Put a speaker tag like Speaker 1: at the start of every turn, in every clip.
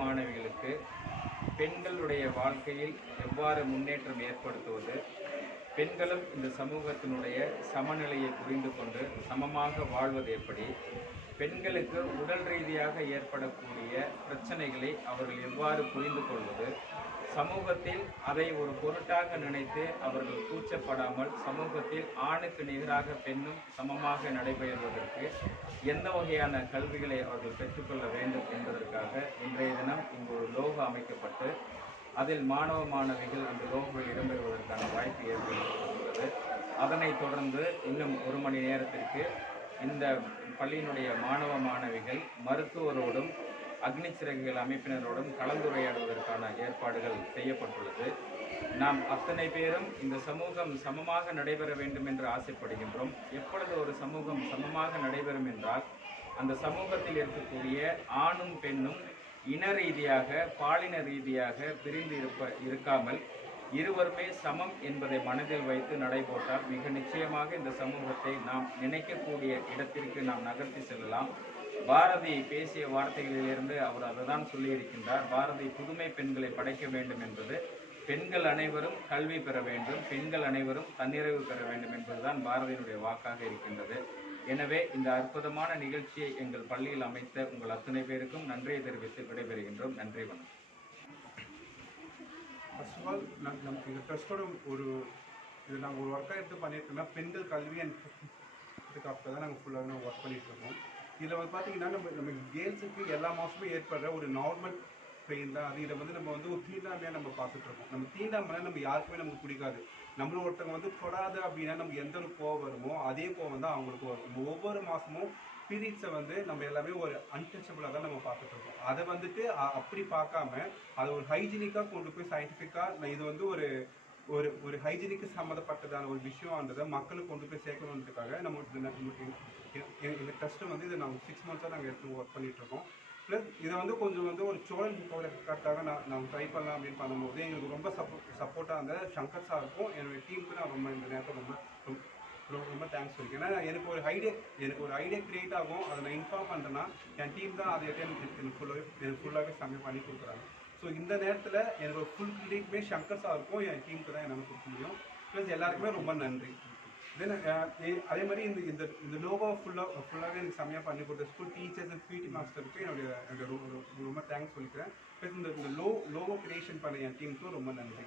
Speaker 1: மாணவிகளுக்கு பெண்களுடைய வாழ்க்கையில் எவ்வாறு முன்னேற்றம் ஏற்படுத்துவது? பெண்களும் இந்த சமூகத்தினுடைய சமநிலையை புரிந்து கொண்டு சமமாக வாழ்வது எப்படி? பெண்களுக்கு உடல் ரீதியாக ஏற்படக்கூடிய பிரச்சனைகளை அவர்கள் எவ்வாறு புரிந்து கொள்வது? சமூகத்தில் அதை ஒரு பொருட்டாக நினைத்து அவர்கள் கூச்சப்படாமல் சமூகத்தில் ஆணுக்கு நிகராக பெண்ணும் சமமாக நடைபெறுவதற்கு எந்த வகையான கல்விகளை அவர்கள் பெற்றுக்கொள்ள வேண்டும் என்பதற்காக இன்றைய தினம் இங்கு ஒரு லோகோ அமைக்கப்பட்டு அதில் மாணவ மாணவிகள் அந்த லோகோவில் இடம்பெறுவதற்கான வாய்ப்பு ஏற்படுத்தப்பட்டுள்ளது அதனைத் தொடர்ந்து இன்னும் ஒரு மணி நேரத்திற்கு இந்த பள்ளியினுடைய மாணவ மாணவிகள் மருத்துவரோடும் அக்னி சிறகுகள் அமைப்பினரோடும் கலந்துரையாடுவதற்கான ஏற்பாடுகள் செய்யப்பட்டுள்ளது. நாம் அத்தனை பேரும் இந்த சமூகம் சமமாக நடைபெற வேண்டும் என்று ஆசைப்படுகின்றோம். எப்பொழுது ஒரு சமூகம் சமமாக நடைபெறும் என்றால் அந்த சமூகத்தில் இருக்கக்கூடிய ஆணும் பெண்ணும் இன ரீதியாக பாலின ரீதியாக பிரிந்து இருப்ப இருக்காமல் இருவருமே சமம் என்பதை மனதில் வைத்து நடைபோட்டால் மிக நிச்சயமாக இந்த சமூகத்தை நாம் நினைக்கக்கூடிய இடத்திற்கு நாம் நகர்த்தி செல்லலாம். பாரதி பேசிய வார்த்தைகளிலிருந்து அவர் அதுதான் சொல்லியிருக்கின்றார். பாரதி புதுமை பெண்களை படைக்க வேண்டும் என்பது பெண்கள் அனைவரும் கல்வி பெற வேண்டும் பெண்கள் அனைவரும் தன்னிறைவு பெற வேண்டும் என்பதுதான் பாரதியினுடைய வாக்காக இருக்கின்றது. எனவே இந்த அற்புதமான நிகழ்ச்சியை எங்கள் பள்ளியில் அமைத்த உங்கள் அத்தனை பேருக்கும் நன்றியை தெரிவித்து விடைபெறுகின்றோம். நன்றி வணக்கம்.
Speaker 2: ஃபர்ஸ்ட் ஆஃப் ஆல் நம் நமக்கு இந்த ட்ரஸ்ட்டோட ஒரு இது நாங்கள் ஒரு ஒர்க்காக எடுத்து பண்ணியிருக்கோம்னா பெண்கள் கல்வி அண்ட் இதுக்காக தான் நாங்கள் ஃபுல்லாக ஒர்க் பண்ணிகிட்ருக்கோம் இதில் வந்து பார்த்தீங்கன்னா நம்ம நம்ம கேர்ள்ஸுக்கு எல்லா மாதமும் ஏற்படுற ஒரு நார்மல் பெயின் தான். அது இதை வந்து நம்ம வந்து ஒரு தீண்டாமையாக நம்ம பார்த்துட்டு இருக்கோம் நம்ம தீண்டாமைனா நம்ம யாருக்குமே நமக்கு பிடிக்காது. நம்மள ஒருத்தவங்க வந்து தொடாது அப்படின்னா நமக்கு எந்த ஒரு கோவம் வருமோ அதே கோவம் தான் அவங்களுக்கு வரும். நம்ம ஒவ்வொரு மாதமும் பீரியட்ஸை வந்து நம்ம எல்லாமே ஒரு அன்டச்சபிளாக தான் நம்ம பார்த்துட்டு இருக்கோம் அதை வந்துட்டு அப்படி பார்க்காம அதை ஒரு ஹைஜீனிக்காக கொண்டு போய் சயின்டிஃபிக்காக இது வந்து ஒரு ஒரு ஒரு ஹைஜீனிக்கு சம்மந்தப்பட்டதான ஒரு விஷயம்ன்றதை மக்களுக்கு கொண்டு போய் சேர்க்கணுன்றதுக்காக நம்ம எங்கள் ந- ட்ரஸ்ட்டு வந்து இதை நாங்கள் சிக்ஸ் மந்த்ஸாக நாங்கள் எடுத்து ஒர்க் பண்ணிகிட்ருக்கோம் இருக்கோம் ப்ளஸ் இதை வந்து கொஞ்சம் வந்து ஒரு சோழன் கரெக்டாக நான் நாங்கள் ட்ரை பண்ணலாம் அப்படின்னு பண்ணும்போது எங்களுக்கு ரொம்ப சப்போர்ட் சப்போர்ட்டாக இருந்த சங்கர் சாருக்கும் என்னுடைய டீமுக்கு நான் ரொம்ப இந்த நேரத்தில் ரொம்ப ரொம்ப- ரொம்ப ரொம்ப தேங்க்ஸ் சொல்லிக்கிறேன். ஏன்னா எனக்கு ஒரு ஐடியா எனக்கு ஒரு ஐடியா கிரியேட் ஆகும். அதை நான் இன்ஃபார்ம் பண்ணுறேன்னா என் டீம் தான் அதை எனக்கு எனக்கு ஃபுல்லாகவே எனக்கு ஃபுல்லாகவே சமையல் பண்ணி கொடுக்குறாங்க. ஸோ இந்த நேரத்தில் எனக்கு ஒரு ஃபுல் கிரீட்மே சங்கர் சாருக்கும் என் டீமுக்கு தான் என்னால் கொடுக்க முடியும். ப்ளஸ் எல்லாருக்குமே ரொம்ப நன்றி. தென் uh, அதே மாதிரி இந்த இந்த இந்த லோகோ ஃபுல்லாக ஃபுல்லாகவே எனக்கு செம்மையாக பண்ணி கொடுத்த ஸ்கூல் டீச்சர்ஸ் அண்ட் பிடி மாஸ்டருக்கு என்னுடைய என்னுடைய ரொம்ப- தேங்க்ஸ் சொல்லிக்கிறேன். ப்ளஸ் இந்த இந்த லோ லோகோ கிரியேஷன் பண்ண என் டீமுக்கும் ரொம்ப நன்றி.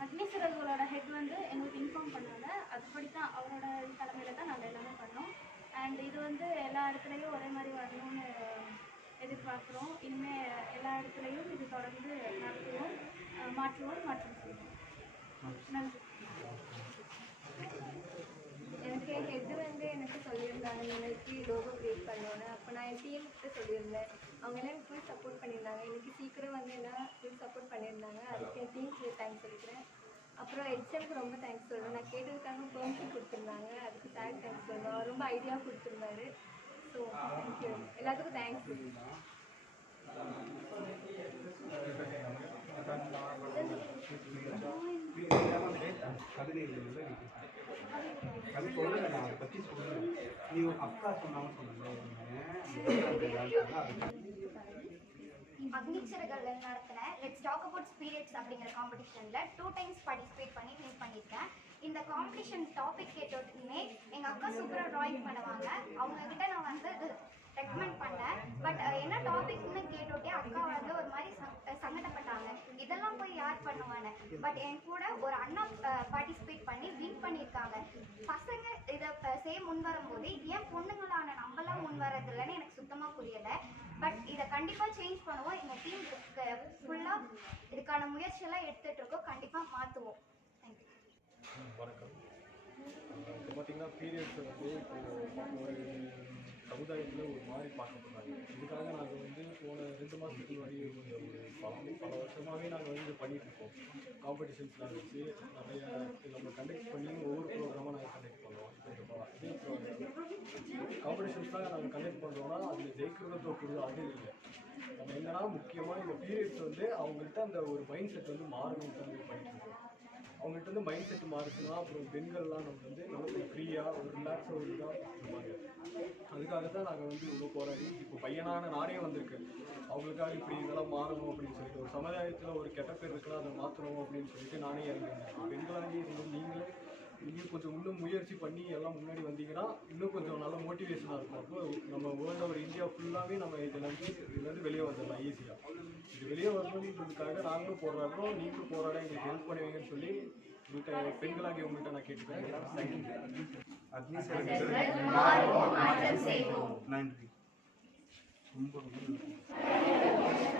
Speaker 3: அக்னி சிறகுகளோட ஹெட் வந்து எங்களுக்கு இன்ஃபார்ம் பண்ணாங்க. அதுபடி தான் அவரோட தலைமையில தான் நாங்கள் எல்லாமே பண்ணோம். அண்ட் இது வந்து எல்லா இடத்துலையும் ஒரே மாதிரி வரணும்னு எதிர்பார்க்குறோம். இனிமேல் எல்லா இடத்துலையும் இது தொடர்ந்து நடத்துவோம் மாற்றுவோம் மாற்றம் செய்வோம்.
Speaker 4: எனக்கு என் ஹெட் வந்து எனக்கு சொல்லியிருந்தாங்க இந்த மாதிரி லோகோ க்ரியேட் பண்ணோன்னு. அப்போ நான் என் டீம்கிட்ட சொல்லியிருந்தேன். அவங்க எல்லாம் எனக்கு ஃபுல் சப்போர்ட் பண்ணியிருந்தாங்க. எனக்கு சீக்கிரம் வந்து எல்லாம் ஃபுல் சப்போர்ட் பண்ணியிருந்தாங்க. அதுக்கு என் டீமுக்கு தேங்க்ஸ் சொல்லிக்கிறேன். அப்புறம் எக்ஸாமுக்கு ரொம்ப தேங்க்ஸ் சொல்லணும் நான் கேட்டதுக்காக பெர்மிஷன் கொடுத்துருந்தாங்க. அதுக்கு தேங்க் தேங்க்ஸ் சொல்லணும் ரொம்ப ஐடியா கொடுத்துருந்தாரு. ஸோ தேங்க்யூ எல்லாத்துக்கும் தேங்க்ஸ்
Speaker 2: அது சொல்லலை நான் அதை பற்றி நீ சொன்னாலும்
Speaker 5: நடத்தின லெட்ஸ் டாக் அபவுட் ஸ்பிரிட்ஸ் அப்படிங்கிற காம்படிஷனில் டூ டைம்ஸ் பார்ட்டிசிபேட் பண்ணி வின் பண்ணியிருக்கேன். இந்த காம்படிஷன் டாபிக் கேட்டதுமே எங்கள் அக்கா சூப்பராக ட்ராயிங் பண்ணுவாங்க. அவங்க கிட்ட நான் வந்து ரெக்கமெண்ட் பண்ணேன். பட் என்ன டாபிக்னு கேட்டோட்டே அக்கா வந்து ஒரு மாதிரி சங்கடப்பட்டாங்க. இதெல்லாம் போய் யார் பண்ணுவாங்க பட் என் கூட ஒரு அண்ணா பார்ட்டிசிபேட் பண்ணி வின் பண்ணியிருக்காங்க. பசங்க இதை செய்ய முன் வரும்போது ஏன் பொண்ணுங்களான நம்மளாம் முன் வரதில்லைன்னு எனக்கு சுத்தமாக புரியலை. பட் இதை கண்டிப்பாக சேஞ்ச் பண்ணுவோம். எங்கள் டீம் ஃபுல்லாக இதுக்கான முயற்சியெல்லாம் எடுத்துகிட்டு இருக்கோம். கண்டிப்பாக மாற்றுவோம்
Speaker 6: வணக்கம். இப்போ பார்த்தீங்கன்னா பீரியட்ஸ் வந்து இப்போ ஒரு சமுதாயத்தில் ஒரு மாதிரி பார்க்கப்படுறாங்க இதுக்காக நாங்கள் வந்து போன ரெண்டு மாதத்துக்கு முன்னாடி ஒரு பல பல வருஷமாகவே நாங்கள் வந்து இது பண்ணிகிட்ருக்கோம் காம்படிஷன்ஸ்லாம் வச்சு நிறைய நம்ம கண்டக்ட் பண்ணி ஒவ்வொரு ப்ரோக்ராமாக நாங்கள் கண்டக்ட் பண்ணுவோம். இப்போ இதே காம்படிஷன்ஸ்லாம் நாங்கள் கண்டக்ட் பண்ணுறோம்னா அதில் ஜெயிக்கிறதோ தோக்குறது அது இல்லை. நம்ம என்னன்னா முக்கியமாக இந்த பீரியட்ஸ் வந்து அவங்கள்ட்ட அந்த ஒரு மைண்ட் செட் வந்து மாறணும் வந்து பண்ணிட்டு இருக்கோம். அவங்கள்ட்ட வந்து மைண்ட் செட் மாறுச்சுன்னா அப்புறம் பெண்கள்லாம் நம்ம வந்து நல்ல ஃப்ரீயாக ஒரு ரிலாக்ஸாக ஒரு இதாக இருப்பாங்க. அதுக்காக தான் நாங்கள் வந்து இவ்வளோ போராடி இப்போ பையனான நானே வந்திருக்கேன். அவங்களுக்காக இப்படி இதெல்லாம் மாறணும் அப்படின்னு சொல்லிட்டு ஒரு சமுதாயத்தில் ஒரு கெட்ட பேர் இருக்கலாம் அதை மாற்றணும் அப்படின்னு சொல்லிட்டு நானே இறங்கிருந்தேன் பெண்களாகவே இருந்து நீங்களே இன்னும் கொஞ்சம் இன்னும் முயற்சி பண்ணி எல்லாம் முன்னாடி வந்தீங்கன்னா இன்னும் கொஞ்சம் நல்ல மோட்டிவேஷனாக இருக்கும். அப்போ நம்ம வேர்ல்டு ஒரு இந்தியா ஃபுல்லாகவே நம்ம இதில் வந்து இதுலேருந்து வெளியே வந்துடலாம் ஈஸியாக இது வெளியே வரணுன்றதுக்காக நாங்களும் போராடுறோம். நீங்களும் போராட எங்களுக்கு ஹெல்ப் பண்ணுவீங்கன்னு சொல்லி உங்கள்கிட்ட பெண்களாகி உங்கள்கிட்ட நான் கேட்டுக்கிறேன்.
Speaker 2: நன்றி. ரொம்ப ரொம்ப நன்றி.